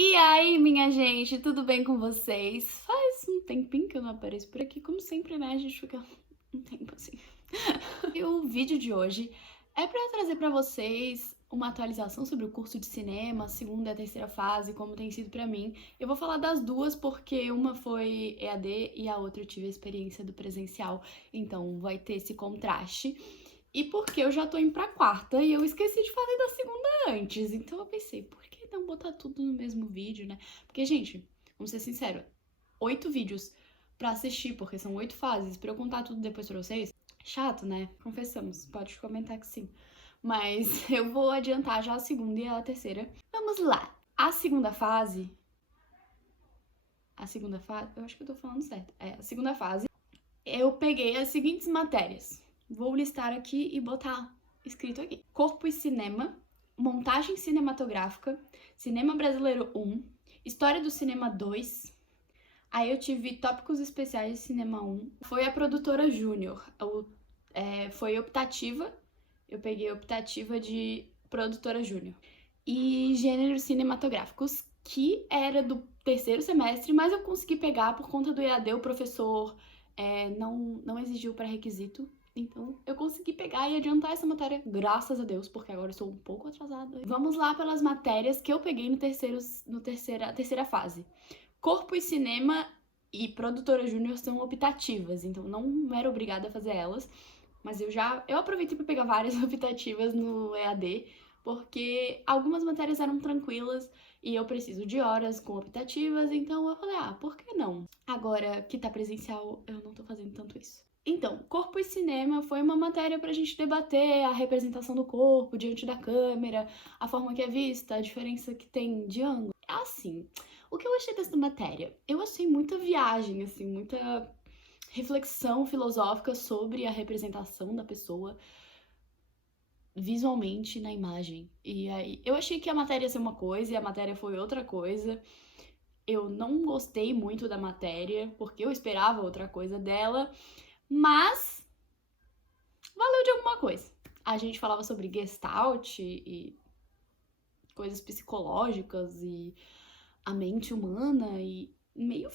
E aí, minha gente, tudo bem com vocês? Faz um tempinho que eu não apareço por aqui, como sempre, né? A gente fica um tempo assim. E o vídeo de hoje é para trazer para vocês uma atualização sobre o curso de cinema, segunda e a terceira fase, como tem sido para mim. Eu vou falar das duas porque uma foi EAD e a outra eu tive a experiência do presencial, então vai ter esse contraste. E porque eu já tô indo pra quarta e eu esqueci de fazer da segunda antes. Então eu pensei, por que não botar tudo no mesmo vídeo, né? Porque, gente, vamos ser sinceros, 8 vídeos pra assistir, porque são 8 fases, pra eu contar tudo depois pra vocês, chato, né? Confessamos, pode comentar que sim. Mas eu vou adiantar já a segunda e a terceira. Vamos lá! A segunda fase. Eu acho que eu tô falando certo. A segunda fase, eu peguei as seguintes matérias. Vou listar aqui e botar escrito aqui. Corpo e cinema, montagem cinematográfica, cinema brasileiro 1, história do cinema 2. Aí eu tive tópicos especiais de cinema 1. Foi a produtora Júnior. Foi optativa. Eu peguei optativa de produtora Júnior. E gêneros cinematográficos, que era do terceiro semestre, mas eu consegui pegar por conta do EAD, o professor não exigiu pré-requisito. Então, eu consegui pegar e adiantar essa matéria, graças a Deus, porque agora eu estou um pouco atrasada. Vamos lá pelas matérias que eu peguei na terceira fase. Corpo e cinema e produtora júnior são optativas, então não era obrigada a fazer elas. Mas eu aproveitei para pegar várias optativas no EAD, porque algumas matérias eram tranquilas e eu preciso de horas com optativas, então eu falei, por que não? Agora que tá presencial, eu não tô fazendo tanto isso. Então, corpo e cinema foi uma matéria pra gente debater a representação do corpo diante da câmera, a forma que é vista, a diferença que tem de ângulo. Assim, o que eu achei dessa matéria? Eu achei muita viagem, assim, muita reflexão filosófica sobre a representação da pessoa visualmente na imagem. E aí, eu achei que a matéria ia ser uma coisa e a matéria foi outra coisa. Eu não gostei muito da matéria, porque eu esperava outra coisa dela, mas valeu de alguma coisa. A gente falava sobre Gestalt e coisas psicológicas e a mente humana e meio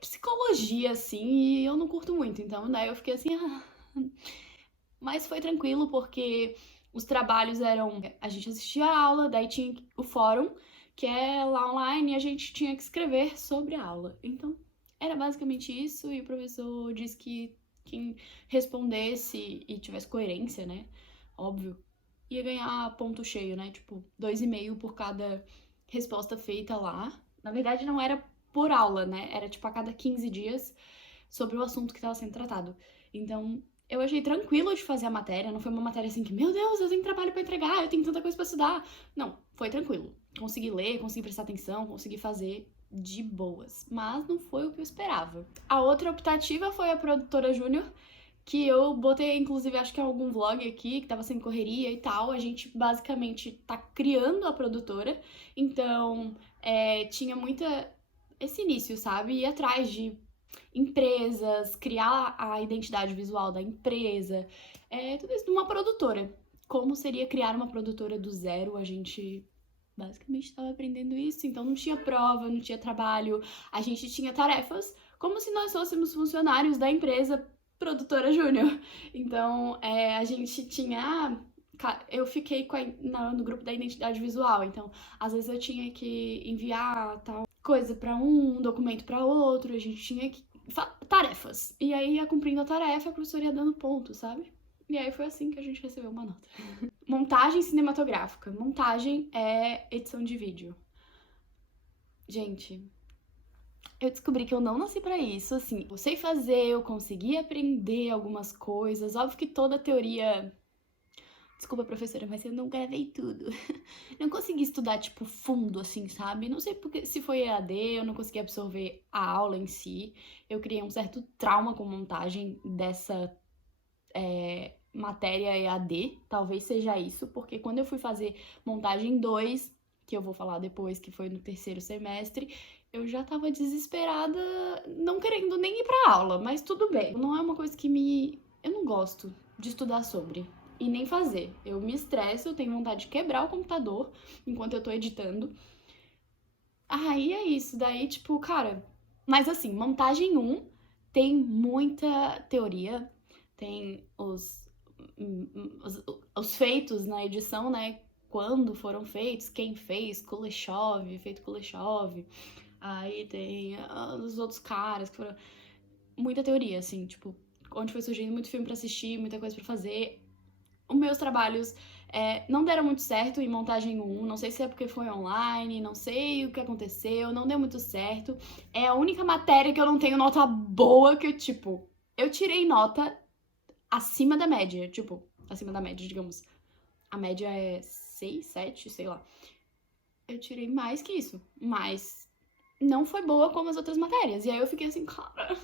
psicologia, assim, e eu não curto muito. Então, daí eu fiquei assim, Mas foi tranquilo, porque os trabalhos eram... A gente assistia a aula, daí tinha o fórum, que é lá online, e a gente tinha que escrever sobre a aula. Então, era basicamente isso, e o professor disse que quem respondesse e tivesse coerência, né, óbvio, ia ganhar ponto cheio, né, tipo, 2,5 por cada resposta feita lá. Na verdade, não era por aula, né, era tipo a cada 15 dias sobre o assunto que estava sendo tratado. Então, eu achei tranquilo de fazer a matéria, não foi uma matéria assim que, meu Deus, eu tenho trabalho pra entregar, eu tenho tanta coisa pra estudar. Não, foi tranquilo. Consegui ler, consegui prestar atenção, consegui fazer de boas, mas não foi o que eu esperava. A outra optativa foi a produtora Júnior, que eu botei, inclusive, acho que em algum vlog aqui, que tava sem correria e tal. A gente basicamente tá criando a produtora, então tinha muita esse início, sabe? Ir atrás de empresas, criar a identidade visual da empresa, tudo isso numa produtora. Como seria criar uma produtora do zero? A gente basicamente estava aprendendo isso, então não tinha prova, não tinha trabalho, a gente tinha tarefas como se nós fôssemos funcionários da empresa produtora júnior. Então, a gente tinha... Eu fiquei no grupo da identidade visual, então às vezes eu tinha que enviar tal coisa para um documento para outro, a gente tinha que tarefas. E aí ia cumprindo a tarefa, a professora ia dando ponto, sabe? E aí foi assim que a gente recebeu uma nota. Montagem cinematográfica. Montagem é edição de vídeo. Gente, eu descobri que eu não nasci pra isso, assim. Eu sei fazer, eu consegui aprender algumas coisas. Óbvio que toda teoria... Desculpa, professora, mas eu não gravei tudo. Não consegui estudar, tipo, fundo, assim, sabe? Não sei porque, se foi EAD, eu não consegui absorver a aula em si. Eu criei um certo trauma com montagem dessa matéria EAD. Talvez seja isso, porque quando eu fui fazer montagem 2, que eu vou falar depois, que foi no terceiro semestre, eu já tava desesperada, não querendo nem ir pra aula, mas tudo bem. Não é uma coisa que eu não gosto de estudar sobre. E nem fazer. Eu me estresso, eu tenho vontade de quebrar o computador enquanto eu tô editando. Aí é isso, daí, tipo, cara... Mas assim, montagem 1 tem muita teoria, tem os feitos na edição, né? Quando foram feitos, quem fez, Kuleshov, efeito Kuleshov. Aí tem os outros caras que foram... Muita teoria, assim, tipo, onde foi surgindo muito filme pra assistir, muita coisa pra fazer. Os meus trabalhos não deram muito certo em montagem 1, não sei se é porque foi online, não sei o que aconteceu, não deu muito certo. É a única matéria que eu não tenho nota boa, que eu, tipo, eu tirei nota acima da média, tipo, acima da média, digamos. A média é 6, 7, sei lá. Eu tirei mais que isso, mas não foi boa como as outras matérias. E aí eu fiquei assim, cara...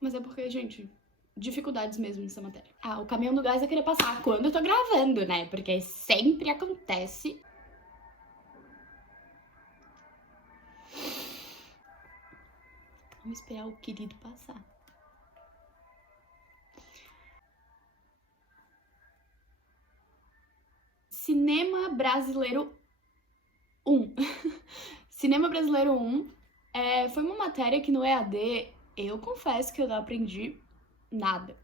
Mas é porque, gente, dificuldades mesmo nessa matéria. Ah, o caminhão do gás eu queria passar quando eu tô gravando, né? Porque sempre acontece. Vamos esperar o querido passar. Cinema Brasileiro 1. Cinema Brasileiro 1 foi uma matéria que no EAD eu confesso que eu não aprendi nada.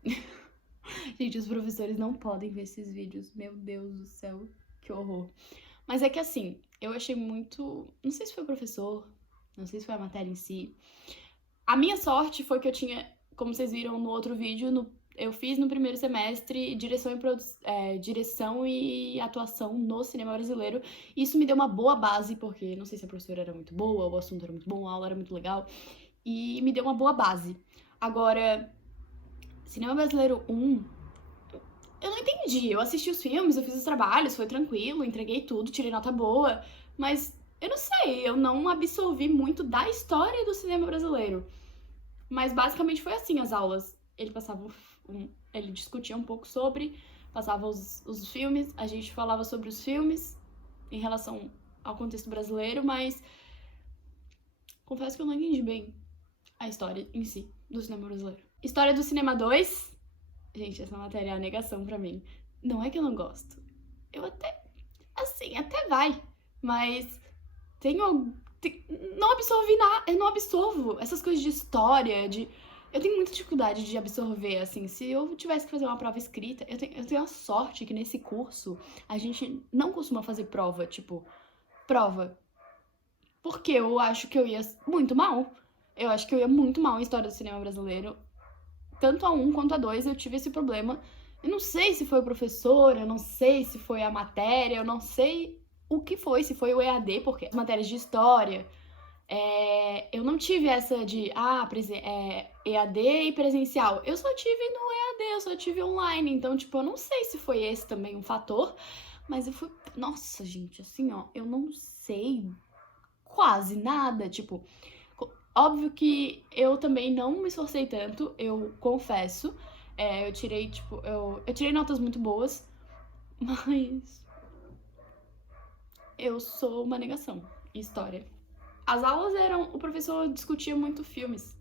Gente, os professores não podem ver esses vídeos. Meu Deus do céu, que horror. Mas é que assim, eu achei muito... Não sei se foi o professor, não sei se foi a matéria em si. A minha sorte foi que eu tinha, como vocês viram no outro vídeo, eu fiz no primeiro semestre direção e atuação no cinema brasileiro. Isso me deu uma boa base, porque não sei se a professora era muito boa, o assunto era muito bom, a aula era muito legal. E me deu uma boa base. Agora, Cinema Brasileiro 1, eu não entendi. Eu assisti os filmes, eu fiz os trabalhos, foi tranquilo, entreguei tudo, tirei nota boa. Mas eu não sei, eu não absorvi muito da história do cinema brasileiro. Mas basicamente foi assim as aulas. Ele discutia um pouco sobre, passava os filmes, a gente falava sobre os filmes em relação ao contexto brasileiro, mas confesso que eu não entendi bem a história em si do cinema brasileiro. História do Cinema 2. Gente, essa matéria é a negação pra mim. Não é que eu não gosto. Eu até, assim, até vai, mas não absorvi nada, eu não absorvo essas coisas de história, eu tenho muita dificuldade de absorver, assim, se eu tivesse que fazer uma prova escrita, eu tenho a sorte que nesse curso a gente não costuma fazer prova, tipo, prova, porque eu acho que eu ia muito mal, eu acho que eu ia muito mal em história do cinema brasileiro, tanto a 1 quanto a 2 eu tive esse problema, eu não sei se foi o professor, eu não sei se foi a matéria, eu não sei o que foi, se foi o EAD, porque as matérias de história, eu não tive essa de, EAD e presencial. Eu só tive no EAD, eu só tive online. Então, tipo, eu não sei se foi esse também um fator, mas eu fui... Nossa, gente, assim, ó, eu não sei quase nada, tipo... Óbvio que eu também não me esforcei tanto, eu confesso. Eu tirei, tipo, eu tirei notas muito boas, mas... Eu sou uma negação em história. As aulas o professor discutia muito filmes.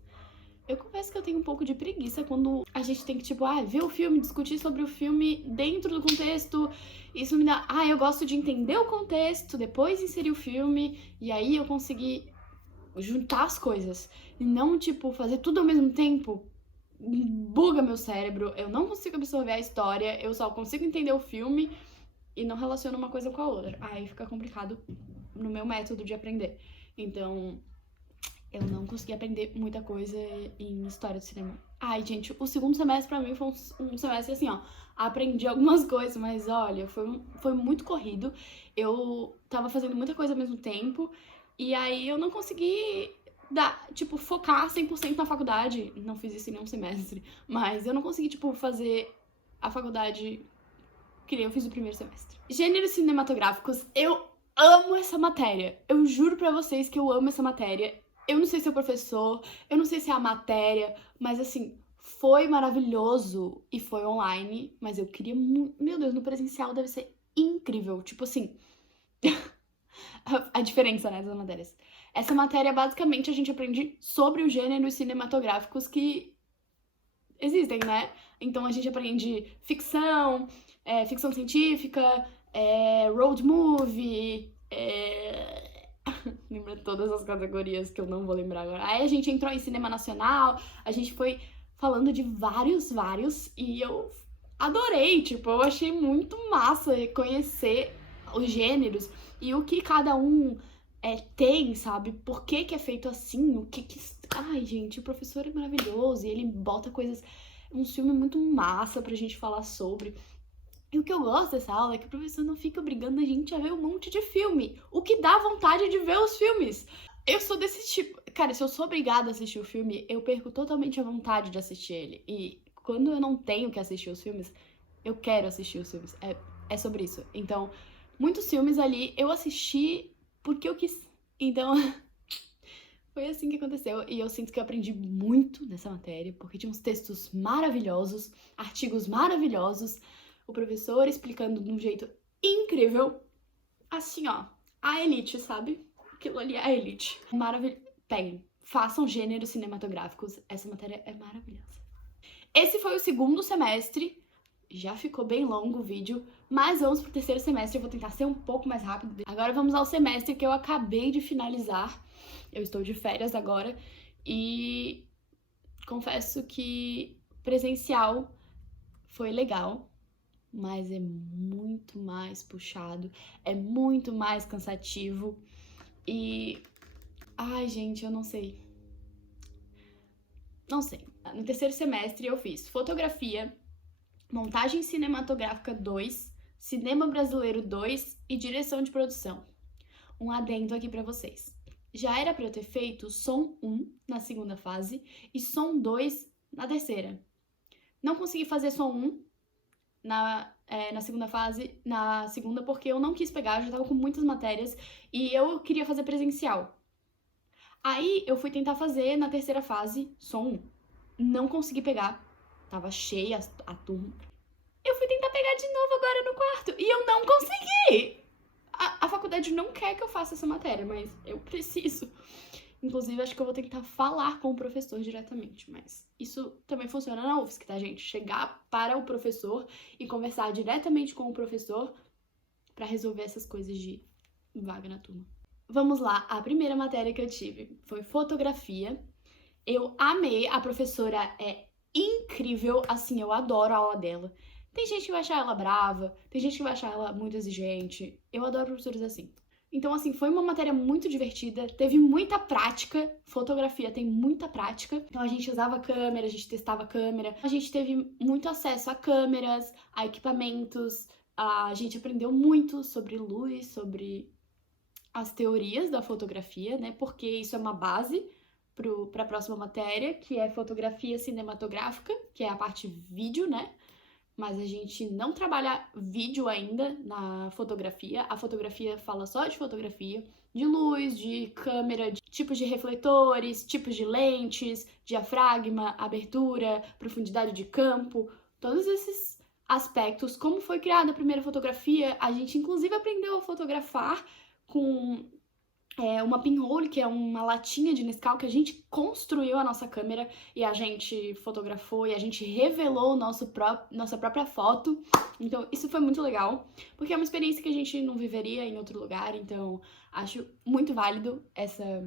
Eu confesso que eu tenho um pouco de preguiça quando a gente tem que, tipo, ver o filme, discutir sobre o filme dentro do contexto. Isso me dá... eu gosto de entender o contexto, depois inserir o filme, e aí eu conseguir juntar as coisas. E não, tipo, fazer tudo ao mesmo tempo. Buga meu cérebro, eu não consigo absorver a história, eu só consigo entender o filme e não relaciono uma coisa com a outra. Aí fica complicado no meu método de aprender. Então, eu não consegui aprender muita coisa em história do cinema. Ai, gente, o segundo semestre pra mim foi um semestre assim, ó. Aprendi algumas coisas, mas olha, foi muito corrido. Eu tava fazendo muita coisa ao mesmo tempo. E aí eu não consegui focar 100% na faculdade. Não fiz isso em nenhum semestre. Mas eu não consegui, fazer a faculdade que nem eu fiz no primeiro semestre. Gêneros cinematográficos, eu amo essa matéria. Eu juro pra vocês que eu amo essa matéria. Eu não sei se é o professor, eu não sei se é a matéria, mas assim, foi maravilhoso e foi online, mas eu queria muito... Meu Deus, no presencial deve ser incrível. Tipo assim, a diferença, né, das matérias. Essa matéria, basicamente, a gente aprende sobre os gêneros cinematográficos que existem, né? Então a gente aprende ficção, ficção científica, road movie, Lembra todas as categorias que eu não vou lembrar agora. Aí a gente entrou em cinema nacional, a gente foi falando de vários, e eu adorei, tipo, eu achei muito massa conhecer os gêneros e o que cada um tem, sabe? Por que que é feito assim, o que que... Ai, gente, o professor é maravilhoso e ele bota coisas... Um filme muito massa pra gente falar sobre. E o que eu gosto dessa aula é que o professor não fica obrigando a gente a ver um monte de filme. O que dá vontade de ver os filmes. Eu sou desse tipo... Cara, se eu sou obrigada a assistir o filme, eu perco totalmente a vontade de assistir ele. E quando eu não tenho que assistir os filmes, eu quero assistir os filmes. É sobre isso. Então, muitos filmes ali eu assisti porque eu quis. Então, foi assim que aconteceu. E eu sinto que eu aprendi muito nessa matéria, porque tinha uns textos maravilhosos, artigos maravilhosos, o professor explicando de um jeito incrível. Assim, ó, a elite, sabe? Aquilo ali é a elite. Maravilhoso. Peguem, façam gêneros cinematográficos. Essa matéria é maravilhosa. Esse foi o segundo semestre. Já ficou bem longo o vídeo, mas vamos pro terceiro semestre. Eu vou tentar ser um pouco mais rápido. Agora vamos ao semestre que eu acabei de finalizar. Eu estou de férias agora e confesso que presencial foi legal, mas é muito mais puxado, é muito mais cansativo e... Ai, gente, eu não sei. Não sei. No terceiro semestre eu fiz fotografia, montagem cinematográfica 2, cinema brasileiro 2 e direção de produção. Um adendo aqui pra vocês. Já era pra eu ter feito som 1 na segunda fase e som 2 na terceira. Não consegui fazer som 1 na segunda fase, na segunda, porque eu não quis pegar, eu já tava com muitas matérias e eu queria fazer presencial. Aí eu fui tentar fazer na terceira fase, som 1. Não consegui pegar, tava cheia a turma. Eu fui tentar pegar de novo agora no quarto e eu não consegui! A faculdade não quer que eu faça essa matéria, mas eu preciso. Inclusive, acho que eu vou tentar falar com o professor diretamente, mas isso também funciona na UFSC, tá, gente? Chegar para o professor e conversar diretamente com o professor para resolver essas coisas de vaga na turma. Vamos lá, a primeira matéria que eu tive foi fotografia. Eu amei, a professora é incrível, assim, eu adoro a aula dela. Tem gente que vai achar ela brava, tem gente que vai achar ela muito exigente. Eu adoro professores assim. Então, assim, foi uma matéria muito divertida, teve muita prática, fotografia tem muita prática. Então, a gente usava câmera, a gente testava câmera, a gente teve muito acesso a câmeras, a equipamentos, a gente aprendeu muito sobre luz, sobre as teorias da fotografia, né? Porque isso é uma base para a próxima matéria, que é fotografia cinematográfica, que é a parte vídeo, né? Mas a gente não trabalha vídeo ainda na fotografia. A fotografia fala só de fotografia, de luz, de câmera, de tipos de refletores, tipos de lentes, diafragma, abertura, profundidade de campo, todos esses aspectos. Como foi criada a primeira fotografia, a gente inclusive aprendeu a fotografar com uma pinhole, que é uma latinha de Nescau, que a gente construiu a nossa câmera e a gente fotografou e a gente revelou nossa própria foto. Então, isso foi muito legal, porque é uma experiência que a gente não viveria em outro lugar, então acho muito válido essa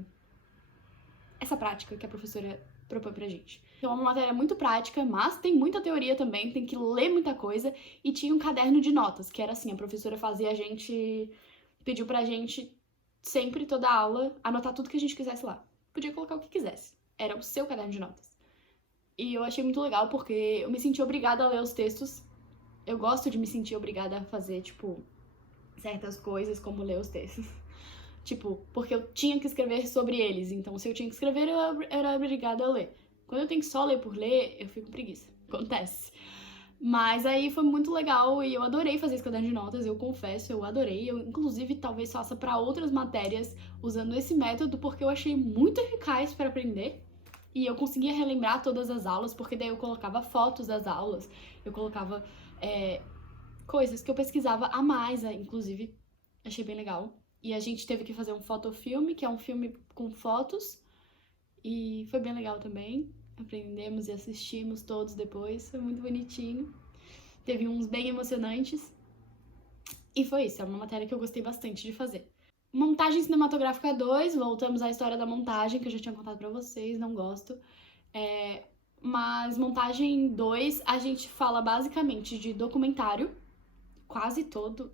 prática que a professora propõe pra gente. Então, é uma matéria muito prática, mas tem muita teoria também, tem que ler muita coisa, e tinha um caderno de notas, que era assim, a professora pediu pra gente sempre, toda aula, anotar tudo que a gente quisesse lá. Podia colocar o que quisesse. Era o seu caderno de notas. E eu achei muito legal, porque eu me senti obrigada a ler os textos. Eu gosto de me sentir obrigada a fazer, tipo, certas coisas, como ler os textos. Tipo, porque eu tinha que escrever sobre eles. Então, se eu tinha que escrever, eu era obrigada a ler. Quando eu tenho que só ler por ler, eu fico com preguiça. Acontece. Mas aí foi muito legal e eu adorei fazer esse caderno de notas, eu confesso, eu adorei. Eu, inclusive, talvez faça para outras matérias usando esse método, porque eu achei muito eficaz para aprender. E eu conseguia relembrar todas as aulas, porque daí eu colocava fotos das aulas, eu colocava coisas que eu pesquisava a mais, inclusive. Achei bem legal. E a gente teve que fazer um fotofilme, que é um filme com fotos, e foi bem legal também. Aprendemos e assistimos todos depois, foi muito bonitinho. Teve uns bem emocionantes. E foi isso, é uma matéria que eu gostei bastante de fazer. Montagem cinematográfica 2, voltamos à história da montagem, que eu já tinha contado pra vocês, não gosto. Mas montagem 2, a gente fala basicamente de documentário, quase todo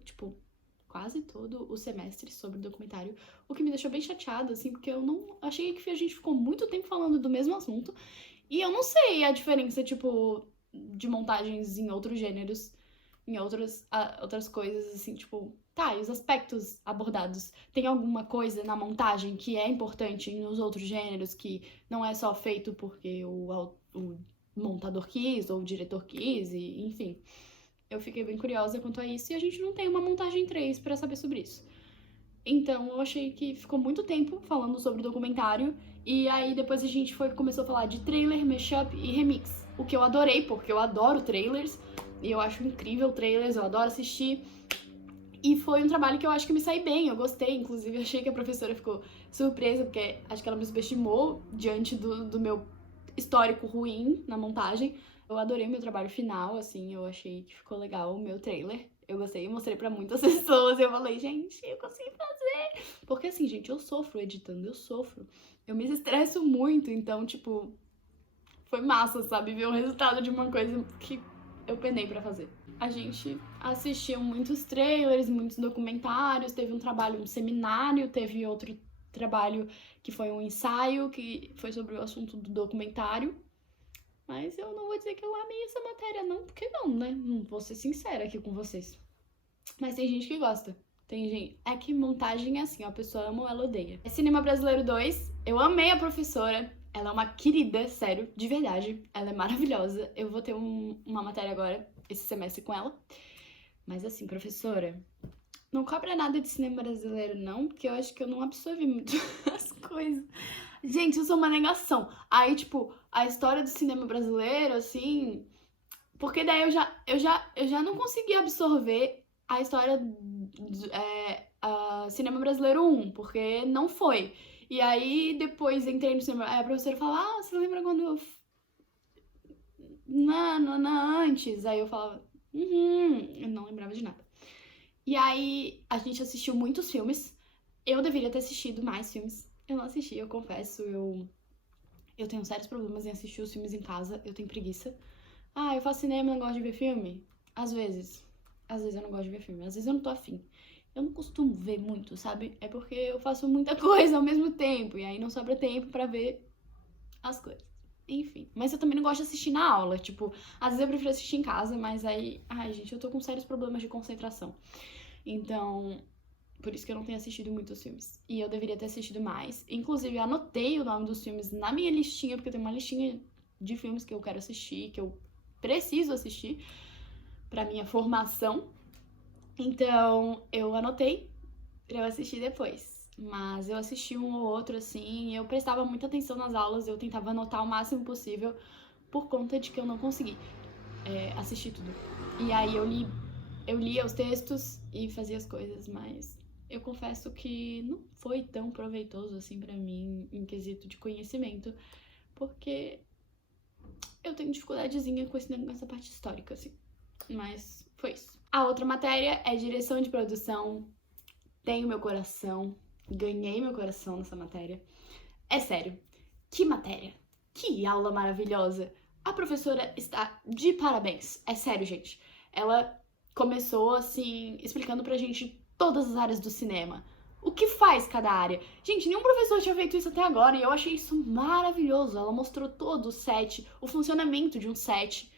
o semestre sobre documentário, o que me deixou bem chateada, assim, porque eu não achei que a gente ficou muito tempo falando do mesmo assunto, e eu não sei a diferença, tipo, de montagens em outros gêneros, em outras coisas, assim, tipo, tá, e os aspectos abordados? Tem alguma coisa na montagem que é importante nos outros gêneros, que não é só feito porque o montador quis, ou o diretor quis, e enfim. Eu fiquei bem curiosa quanto a isso, e a gente não tem uma montagem 3 pra saber sobre isso. Então eu achei que ficou muito tempo falando sobre documentário, e aí depois a gente começou a falar de trailer, mashup e remix. O que eu adorei, porque eu adoro trailers, e eu acho incrível trailers, eu adoro assistir. E foi um trabalho que eu acho que me saí bem, eu gostei, inclusive achei que a professora ficou surpresa, porque acho que ela me subestimou diante do meu histórico ruim na montagem. Eu adorei o meu trabalho final, assim, eu achei que ficou legal o meu trailer. Eu gostei e mostrei pra muitas pessoas, e eu falei, gente, eu consegui fazer! Porque assim, gente, eu sofro editando, eu sofro. Eu me estresso muito, então, tipo, foi massa, sabe? Ver o resultado de uma coisa que eu penei pra fazer. A gente assistiu muitos trailers, muitos documentários, teve um trabalho, um seminário, teve outro trabalho que foi um ensaio, que foi sobre o assunto do documentário. Mas eu não vou dizer que eu amei essa matéria, não, porque não, né? Vou ser sincera aqui com vocês. Mas tem gente que gosta. Tem gente. É que montagem é assim, ó, a pessoa ama ou ela odeia. Cinema Brasileiro 2, eu amei a professora. Ela é uma querida, sério, de verdade. Ela é maravilhosa. Eu vou ter uma matéria agora, esse semestre, com ela. Mas assim, professora, não cobra nada de cinema brasileiro, não, porque eu acho que eu não absorvi muito as coisas. Gente, eu sou uma negação. Aí, tipo, a história do cinema brasileiro, assim. Porque daí eu já não consegui absorver a história Cinema Brasileiro 1, porque não foi. E aí depois entrei no cinema. Aí a professora fala: Ah, você lembra quando eu. Antes. Aí eu falava: eu não lembrava de nada. E aí a gente assistiu muitos filmes. Eu deveria ter assistido mais filmes. Eu não assisti, eu confesso. Eu tenho sérios problemas em assistir os filmes em casa. Eu tenho preguiça. Ah, eu faço cinema e não gosto de ver filme? Às vezes. Às vezes eu não gosto de ver filme. Às vezes eu não tô afim. Eu não costumo ver muito, sabe? É porque eu faço muita coisa ao mesmo tempo. E aí não sobra tempo pra ver as coisas. Enfim. Mas eu também não gosto de assistir na aula. Tipo, às vezes eu prefiro assistir em casa, mas aí. Ai, gente, eu tô com sérios problemas de concentração. Então. Por isso que eu não tenho assistido muitos filmes. E eu deveria ter assistido mais. Inclusive, eu anotei o nome dos filmes na minha listinha, porque eu tenho uma listinha de filmes que eu quero assistir, que eu preciso assistir pra minha formação. Então, eu anotei pra eu assistir depois. Mas eu assisti um ou outro, assim, eu prestava muita atenção nas aulas, eu tentava anotar o máximo possível, por conta de que eu não consegui assistir tudo. E aí eu lia os textos e fazia as coisas, mas eu confesso que não foi tão proveitoso assim pra mim em quesito de conhecimento, porque eu tenho dificuldadezinha com essa parte histórica, assim. Mas foi isso. A outra matéria é direção de produção. Tenho meu coração. Ganhei meu coração nessa matéria. É sério. Que matéria. Que aula maravilhosa. A professora está de parabéns. É sério, gente. Ela começou, assim, explicando pra gente todas as áreas do cinema. O que faz cada área? Gente, nenhum professor tinha feito isso até agora e eu achei isso maravilhoso. Ela mostrou todo o set, o funcionamento de um set.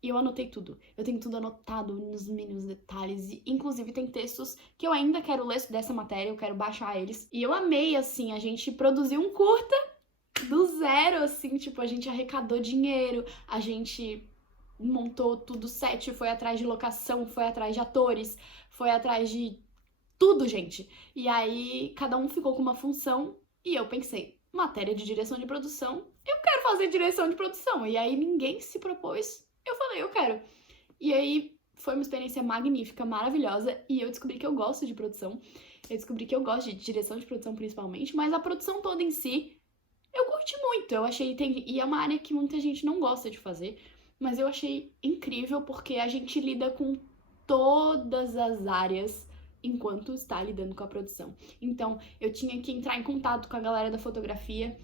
E eu anotei tudo. Eu tenho tudo anotado nos mínimos detalhes. E, inclusive, tem textos que eu ainda quero ler dessa matéria, eu quero baixar eles. E eu amei, assim, a gente produziu um curta do zero, assim, tipo, a gente arrecadou dinheiro, a gente montou tudo set, foi atrás de locação, foi atrás de atores, foi atrás de tudo, gente. E aí, cada um ficou com uma função e eu pensei, matéria de direção de produção, eu quero fazer direção de produção. E aí, ninguém se propôs, eu falei, eu quero. E aí, foi uma experiência magnífica, maravilhosa, e eu descobri que eu gosto de produção. Eu descobri que eu gosto de direção de produção, principalmente, mas a produção toda em si, eu curti muito. Eu achei, e é uma área que muita gente não gosta de fazer, mas eu achei incrível, porque a gente lida com todas as áreas enquanto está lidando com a produção. Então, eu tinha que entrar em contato com a galera da fotografia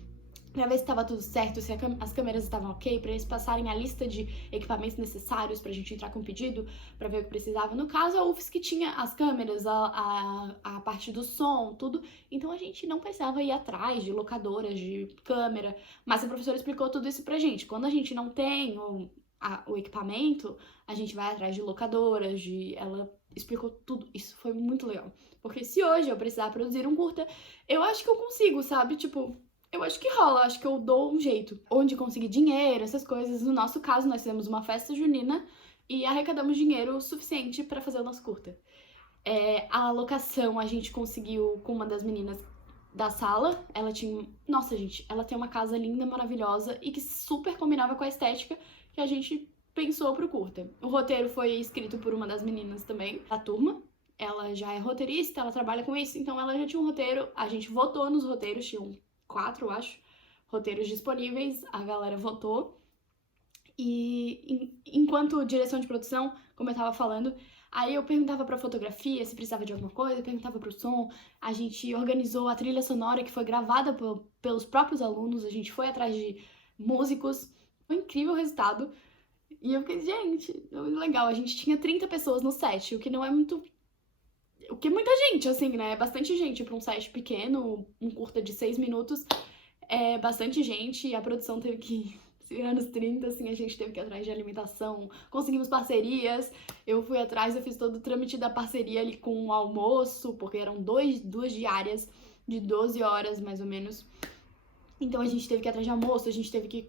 pra ver se estava tudo certo, se as câmeras estavam ok, pra eles passarem a lista de equipamentos necessários pra gente entrar com o pedido, pra ver o que precisava. No caso, a UFSC tinha as câmeras, a parte do som, tudo, então a gente não precisava ir atrás de locadoras, de câmera, mas o professor explicou tudo isso pra gente. Quando a gente não tem o equipamento, a gente vai atrás de locadoras, ela explicou tudo, isso foi muito legal. Porque se hoje eu precisar produzir um curta, eu acho que eu consigo, sabe? Tipo, eu acho que rola, acho que eu dou um jeito. Onde conseguir dinheiro, essas coisas. No nosso caso, nós fizemos uma festa junina e arrecadamos dinheiro suficiente pra fazer o nosso curta. A locação a gente conseguiu com uma das meninas da sala. Ela tinha... Nossa, gente, ela tem uma casa linda, maravilhosa e que super combinava com a estética que a gente pensou pro curta. O roteiro foi escrito por uma das meninas também, da turma. Ela já é roteirista, ela trabalha com isso, então ela já tinha um roteiro. A gente votou nos roteiros, tinham 4, eu acho, roteiros disponíveis, a galera votou. E enquanto direção de produção, como eu tava falando, aí eu perguntava pra fotografia se precisava de alguma coisa, eu perguntava pro som, a gente organizou a trilha sonora que foi gravada pelos próprios alunos, a gente foi atrás de músicos, foi um incrível o resultado. E eu fiquei, gente, é muito legal, a gente tinha 30 pessoas no set, o que não é muito... O que é muita gente, assim, né? É bastante gente pra um set pequeno, um curta de 6 minutos. É bastante gente e a produção teve que se virar nos 30, assim, a gente teve que ir atrás de alimentação. Conseguimos parcerias, eu fui atrás, eu fiz todo o trâmite da parceria ali com o almoço, porque eram duas diárias de 12 horas, mais ou menos. Então a gente teve que ir atrás de almoço, a gente teve que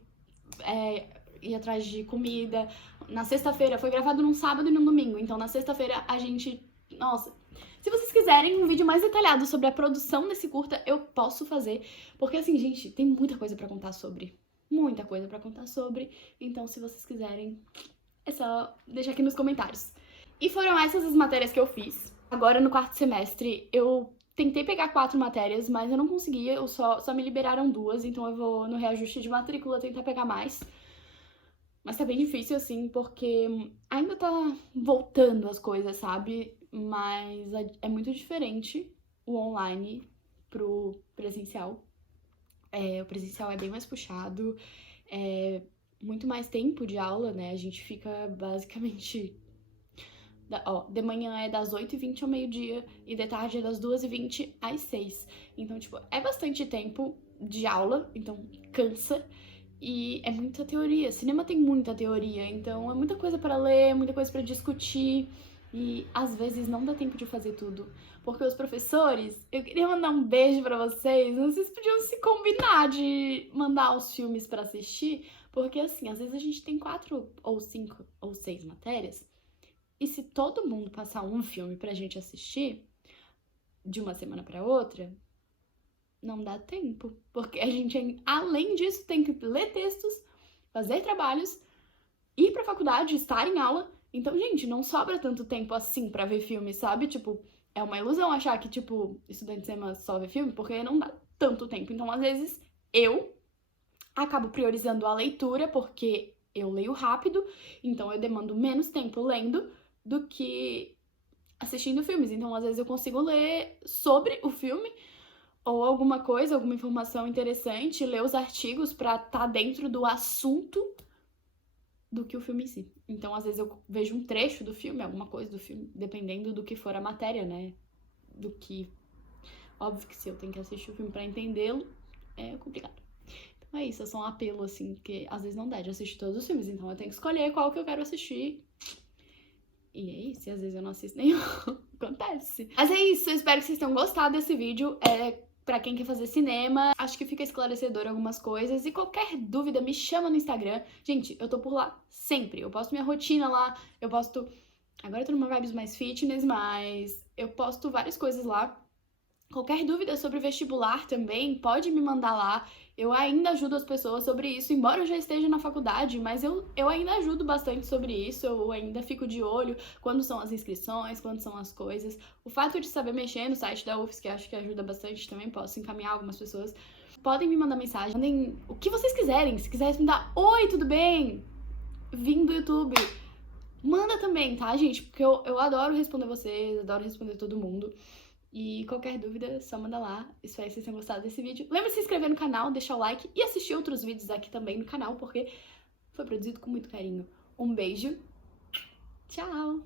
ir atrás de comida. Na sexta-feira, foi gravado num sábado e num domingo, então na sexta-feira a gente... Nossa... Se vocês quiserem um vídeo mais detalhado sobre a produção desse curta, eu posso fazer. Porque assim, gente, tem muita coisa pra contar sobre. Muita coisa pra contar sobre. Então, se vocês quiserem, é só deixar aqui nos comentários. E foram essas as matérias que eu fiz. Agora, no quarto semestre, eu tentei pegar 4 matérias, mas eu não consegui. Só me liberaram 2, então eu vou no reajuste de matrícula tentar pegar mais. Mas tá bem difícil, assim, porque ainda tá voltando as coisas, sabe? Mas é muito diferente o online pro presencial. O presencial é bem mais puxado, é muito mais tempo de aula, né? A gente fica basicamente... de manhã é das 8h20 ao meio-dia e de tarde é das 2h20 às 6. Então, tipo, é bastante tempo de aula, então cansa. E é muita teoria. Cinema tem muita teoria, então é muita coisa pra ler, muita coisa pra discutir. E às vezes não dá tempo de fazer tudo. Porque os professores, eu queria mandar um beijo pra vocês. Vocês podiam se combinar de mandar os filmes pra assistir. Porque assim, às vezes a gente tem 4 ou 5 ou 6 matérias. E se todo mundo passar um filme pra gente assistir, de uma semana pra outra, não dá tempo. Porque a gente, além disso, tem que ler textos, fazer trabalhos, ir pra faculdade, estar em aula. Então, gente, não sobra tanto tempo assim pra ver filme, sabe? Tipo, é uma ilusão achar que, tipo, estudante de cinema só vê filme, porque não dá tanto tempo. Então, às vezes, eu acabo priorizando a leitura, porque eu leio rápido, então eu demando menos tempo lendo do que assistindo filmes. Então, às vezes, eu consigo ler sobre o filme, ou alguma coisa, alguma informação interessante, ler os artigos pra estar dentro do assunto do que o filme em si. Então, às vezes, eu vejo um trecho do filme, alguma coisa do filme, dependendo do que for a matéria, né? Do que... Óbvio que se eu tenho que assistir o filme pra entendê-lo, é complicado. Então é isso, é só um apelo, assim, porque às vezes não dá de assistir todos os filmes, então eu tenho que escolher qual que eu quero assistir. E é isso, e às vezes eu não assisto nenhum. Acontece. Mas é isso, eu espero que vocês tenham gostado desse vídeo. Pra quem quer fazer cinema, acho que fica esclarecedor algumas coisas. E qualquer dúvida, me chama no Instagram. Gente, eu tô por lá sempre. Eu posto minha rotina lá, eu posto... Agora eu tô numa vibes mais fitness, mas eu posto várias coisas lá. Qualquer dúvida sobre vestibular também, pode me mandar lá. Eu ainda ajudo as pessoas sobre isso, embora eu já esteja na faculdade, mas eu ainda ajudo bastante sobre isso, eu ainda fico de olho quando são as inscrições, quando são as coisas. O fato de saber mexer no site da UFSC, que acho que ajuda bastante também, posso encaminhar algumas pessoas. Podem me mandar mensagem, mandem o que vocês quiserem. Se quiserem me dar, oi, tudo bem? Vim do YouTube. Manda também, tá, gente? Porque eu adoro responder vocês, adoro responder todo mundo. E qualquer dúvida, só manda lá. Espero que vocês tenham gostado desse vídeo. Lembra de se inscrever no canal, deixar o like e assistir outros vídeos aqui também no canal, porque foi produzido com muito carinho. Um beijo. Tchau!